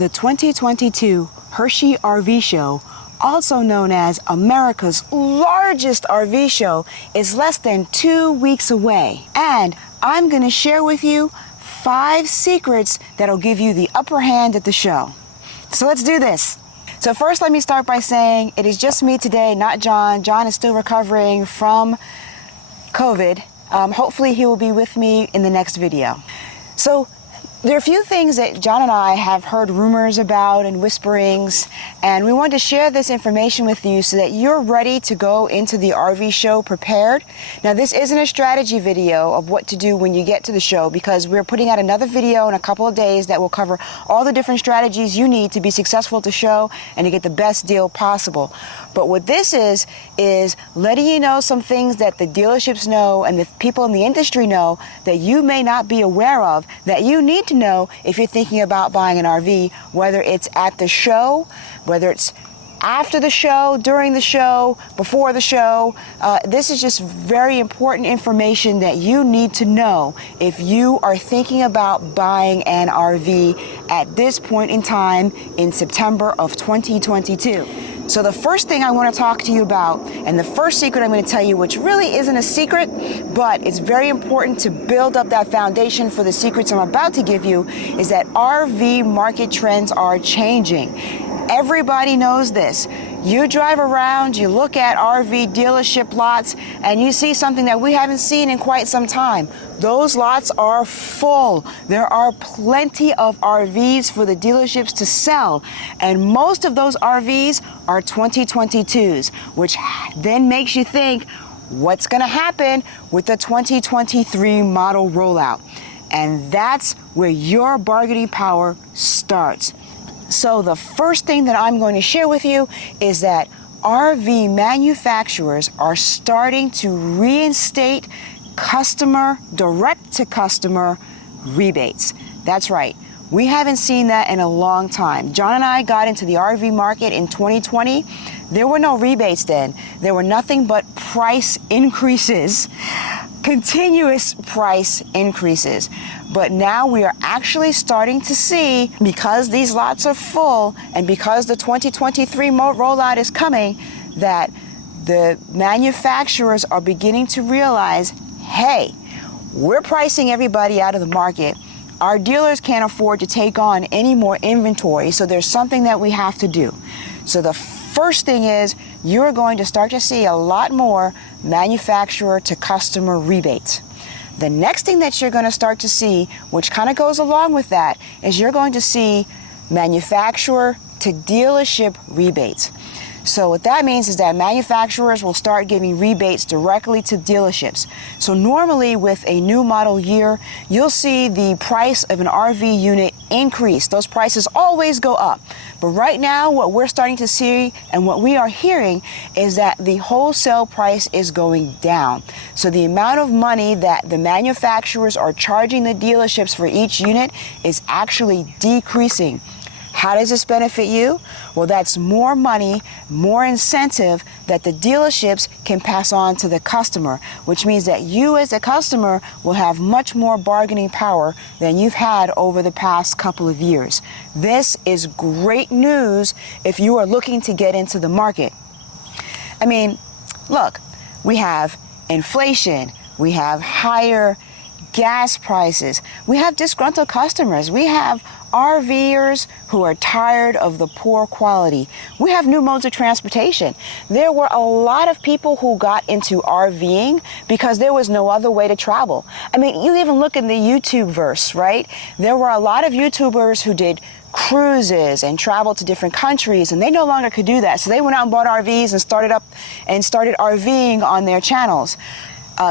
The 2022 Hershey RV Show, also known as America's largest RV show, is less than 2 weeks away. And I'm going to share with you 5 secrets that'll give you the upper hand at the show. So let's do this. So first, let me start by saying it is just me today, not John. John is still recovering from COVID. Hopefully he will be with me in the next video. So there are a few things that John and I have heard rumors about and whisperings, and we wanted to share this information with you so that you're ready to go into the RV show prepared. Now, this isn't a strategy video of what to do when you get to the show, because we're putting out another video in a couple of days that will cover all the different strategies you need to be successful at the show and to get the best deal possible. But what this is letting you know some things that the dealerships know and the people in the industry know that you may not be aware of, that you need to know if you're thinking about buying an RV, whether it's at the show, whether it's after the show, during the show, before the show. This is just very important information that you need to know if you are thinking about buying an RV at this point in time in September of 2022. So the first thing I want to talk to you about, and the first secret I'm going to tell you, which really isn't a secret, but it's very important to build up that foundation for the secrets I'm about to give you, is that RV market trends are changing. Everybody knows this. You drive around, you look at RV dealership lots, and you see something that we haven't seen in quite some time. Those lots are full. There are plenty of RVs for the dealerships to sell, and most of those RVs are 2022s, which then makes you think, what's going to happen with the 2023 model rollout? And that's where your bargaining power starts. So the first thing that I'm going to share with you is that RV manufacturers are starting to reinstate direct-to-customer rebates. That's right. We haven't seen that in a long time. John and I got into the RV market in 2020. There were no rebates then. There were nothing but price increases, continuous price increases. But now we are actually starting to see, because these lots are full and because the 2023 rollout is coming, that the manufacturers are beginning to realize, hey, we're pricing everybody out of the market. Our dealers can't afford to take on any more inventory, so there's something that we have to do. So the first thing is, you're going to start to see a lot more manufacturer to customer rebates. The next thing that you're going to start to see, which kind of goes along with that, is you're going to see manufacturer to dealership rebates. So what that means is that manufacturers will start giving rebates directly to dealerships. So normally with a new model year, you'll see the price of an RV unit increase. Those prices always go up. But right now, what we're starting to see and what we are hearing is that the wholesale price is going down. So the amount of money that the manufacturers are charging the dealerships for each unit is actually decreasing. How does this benefit you? Well, that's more money, more incentive that the dealerships can pass on to the customer, which means that you as a customer will have much more bargaining power than you've had over the past couple of years. This is great news if you are looking to get into the market. I mean, look, we have inflation, we have higher gas prices, we have disgruntled customers, we have RVers who are tired of the poor quality. We have new modes of transportation. There were a lot of people who got into RVing because there was no other way to travel. I mean, you even look in the YouTube verse, right? There were a lot of YouTubers who did cruises and traveled to different countries, and they no longer could do that. So they went out and bought RVs and started RVing on their channels.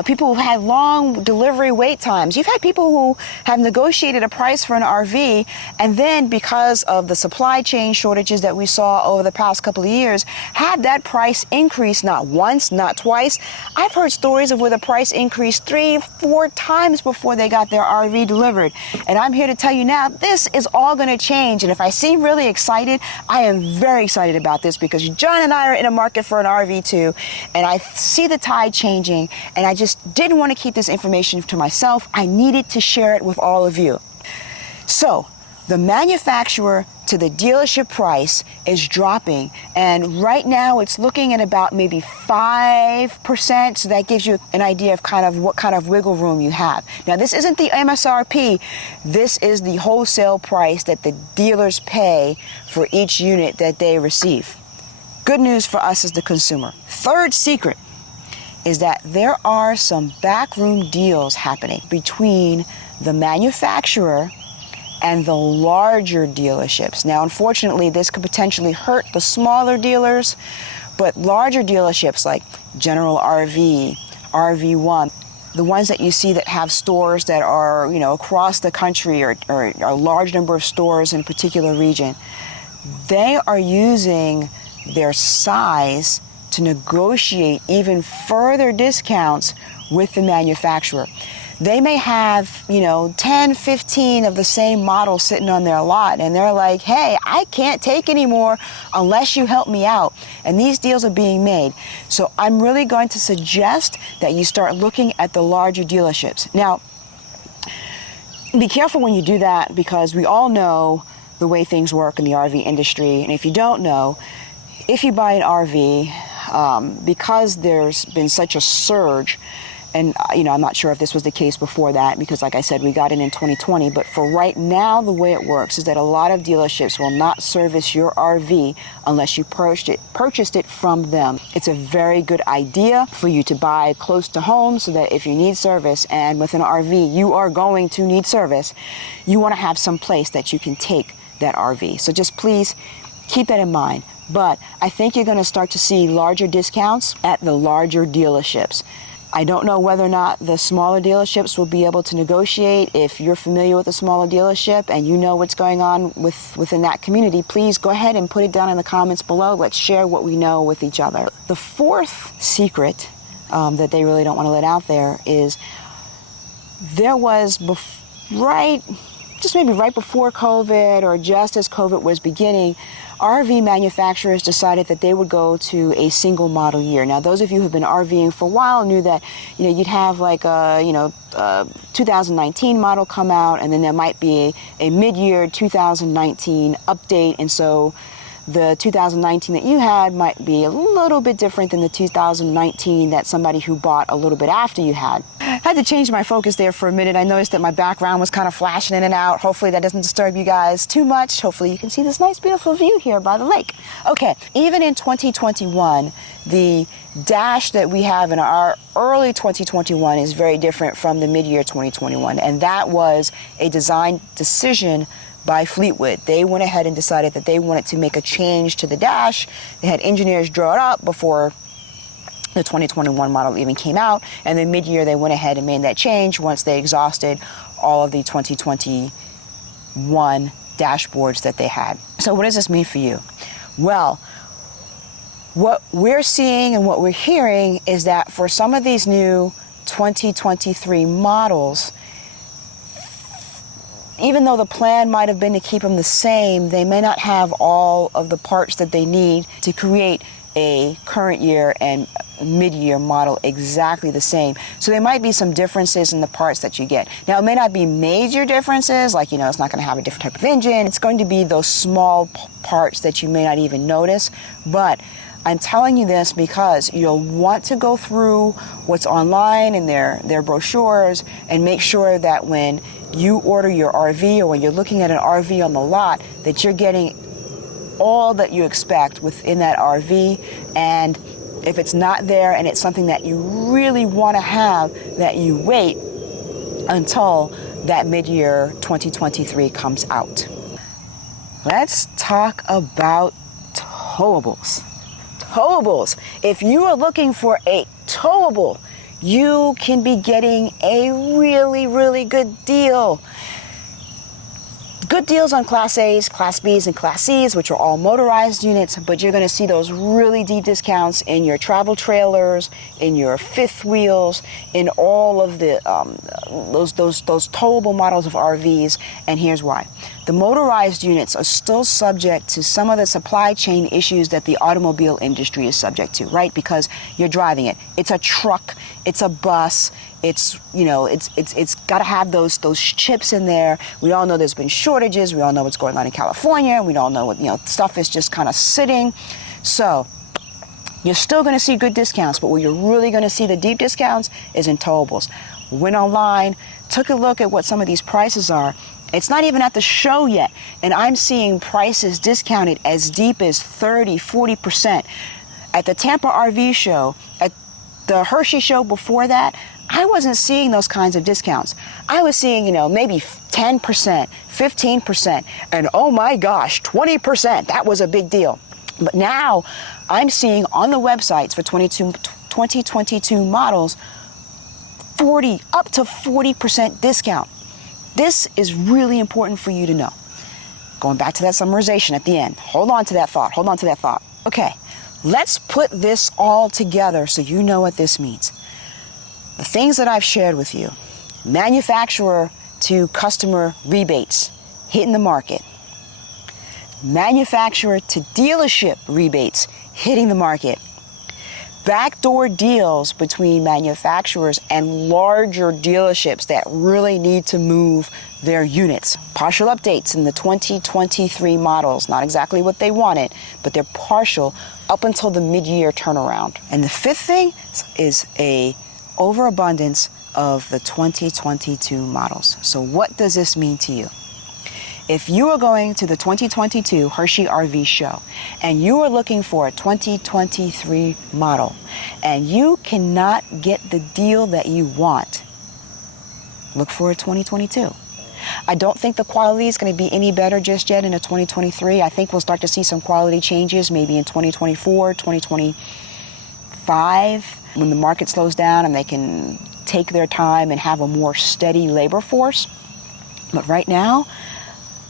People who had long delivery wait times. You've had people who have negotiated a price for an RV, and then because of the supply chain shortages that we saw over the past couple of years, had that price increase not once, not twice. I've heard stories of where the price increased 3-4 times before they got their RV delivered. And I'm here to tell you now, this is all going to change. And if I seem really excited, I am very excited about this, because John and I are in a market for an RV too, and I see the tide changing, and I just didn't want to keep this information to myself. I needed to share it with all of you. So The manufacturer to the dealership price is dropping, and right now it's looking at about maybe 5%, so that gives you an idea of what kind of wiggle room you have. Now, this isn't the MSRP, this is the wholesale price that the dealers pay for each unit that they receive. Good news for us as the consumer. Third secret is that there are some backroom deals happening between the manufacturer and the larger dealerships. Now, unfortunately, this could potentially hurt the smaller dealers, but larger dealerships like General RV, RV1, the ones that you see that have stores that are, across the country or a large number of stores in a particular region, they are using their size to negotiate even further discounts with the manufacturer. They may have, 10, 15 of the same model sitting on their lot, and they're like, hey, I can't take any more unless you help me out. And these deals are being made. So I'm really going to suggest that you start looking at the larger dealerships. Now, be careful when you do that, because we all know the way things work in the RV industry. And if you don't know, if you buy an RV, because there's been such a surge, and I'm not sure if this was the case before that, because like I said, we got in 2020, but for right now, the way it works is that a lot of dealerships will not service your RV unless you purchased it from them. It's a very good idea for you to buy close to home, so that if you need service, and with an RV you are going to need service, you want to have some place that you can take that RV. So just please keep that in mind. But I think you're going to start to see larger discounts at the larger dealerships. I don't know whether or not the smaller dealerships will be able to negotiate. If you're familiar with a smaller dealership and you know what's going on within that community, please go ahead and put it down in the comments below. Let's share what we know with each other. The fourth secret that they really don't want to let out there is there was maybe right before COVID, or just as COVID was beginning, RV manufacturers decided that they would go to a single model year. Now, those of you who've been RVing for a while knew that, you'd have like a, 2019 model come out, and then there might be a mid-year 2019 update. And so the 2019 that you had might be a little bit different than the 2019 that somebody who bought a little bit after you had. I had to change my focus there for a minute. I noticed that my background was kind of flashing in and out. Hopefully that doesn't disturb you guys too much. Hopefully you can see this nice, beautiful view here by the lake. Okay, even in 2021, the dash that we have in our early 2021 is very different from the mid-year 2021. And that was a design decision by Fleetwood. They went ahead and decided that they wanted to make a change to the dash. They had engineers draw it up before the 2021 model even came out, and then mid-year they went ahead and made that change once they exhausted all of the 2021 dashboards that they had. So what does this mean for you? Well, what we're seeing and what we're hearing is that for some of these new 2023 models, even though the plan might have been to keep them the same, they may not have all of the parts that they need to create a current year and mid-year model exactly the same. So there might be some differences in the parts that you get. Now, it may not be major differences, like, it's not going to have a different type of engine. It's going to be those small parts that you may not even notice. But I'm telling you this because you'll want to go through what's online in their brochures and make sure that when you order your RV, or when you're looking at an RV on the lot, that you're getting all that you expect within that RV. And if it's not there and it's something that you really want to have, that you wait until that mid-year 2023 comes out. Let's talk about towables. Towables. If you are looking for a towable, you can be getting a really, really good deal. Good deals on Class A's, Class B's, and Class C's, which are all motorized units, but you're going to see those really deep discounts in your travel trailers, in your fifth wheels, in all of the those towable models of RVs. And here's why. The motorized units are still subject to some of the supply chain issues that the automobile industry is subject to, right? Because you're driving it. It's a truck, it's a bus, it's Got to have those chips in there. We all know there's been shortages. We all know what's going on in California. We all know what, stuff is just kind of sitting. So you're still going to see good discounts, but where you're really going to see the deep discounts is in Towables. Went online, took a look at what some of these prices are. It's not even at the show yet, and I'm seeing prices discounted as deep as 30, 40%. At the Tampa RV show, at the Hershey show before that, I wasn't seeing those kinds of discounts. I was seeing, maybe 10%, 15%, and oh my gosh, 20%. That was a big deal. But now I'm seeing on the websites for 2022 models, up to 40% discount. This is really important for you to know. Going back to that summarization at the end. Hold on to that thought. Okay, let's put this all together so you know what this means. The things that I've shared with you, manufacturer to customer rebates hitting the market, manufacturer to dealership rebates hitting the market, backdoor deals between manufacturers and larger dealerships that really need to move their units. Partial updates in the 2023 models, not exactly what they wanted, but they're partial up until the mid-year turnaround. And the fifth thing is a overabundance of the 2022 models. So what does this mean to you? If you are going to the 2022 Hershey RV show and you are looking for a 2023 model and you cannot get the deal that you want, look for a 2022. I don't think the quality is going to be any better just yet in a 2023. I think we'll start to see some quality changes maybe in 2024, 2025, when the market slows down and they can take their time and have a more steady labor force. But right now,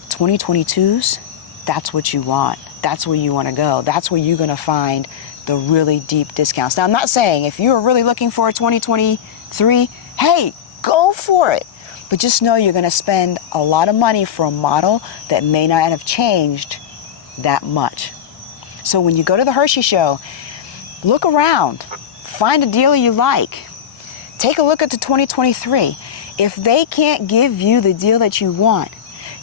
2022s, that's what you want. That's where you want to go. That's where you're going to find the really deep discounts. Now, I'm not saying if you're really looking for a 2023, hey, go for it. But just know you're going to spend a lot of money for a model that may not have changed that much. So when you go to the Hershey show, look around, find a dealer you like. Take a look at the 2023. If they can't give you the deal that you want,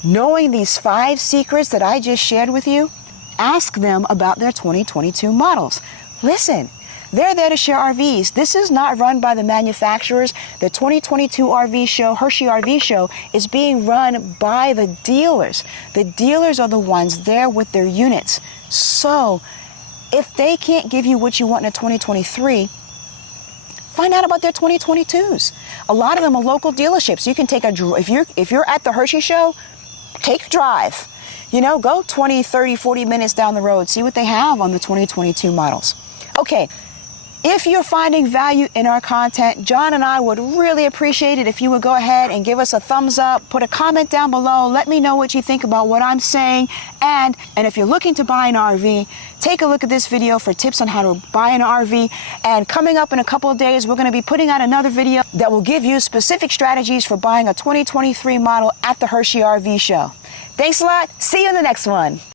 knowing these 5 secrets that I just shared with you, ask them about their 2022 models. Listen, they're there to share RVs. This is not run by the manufacturers. The 2022 RV show, Hershey RV show, is being run by the dealers. The dealers are the ones there with their units. So if they can't give you what you want in a 2023, find out about their 2022s. A lot of them are local dealerships. You can take if you're at the Hershey show, take a drive. Go 20, 30, 40 minutes down the road. See what they have on the 2022 models. Okay, if you're finding value in our content, John and I would really appreciate it if you would go ahead and give us a thumbs up, put a comment down below, let me know what you think about what I'm saying, and if you're looking to buy an RV, take a look at this video for tips on how to buy an RV, and coming up in a couple of days, we're going to be putting out another video that will give you specific strategies for buying a 2023 model at the Hershey RV show. Thanks a lot. See you in the next one.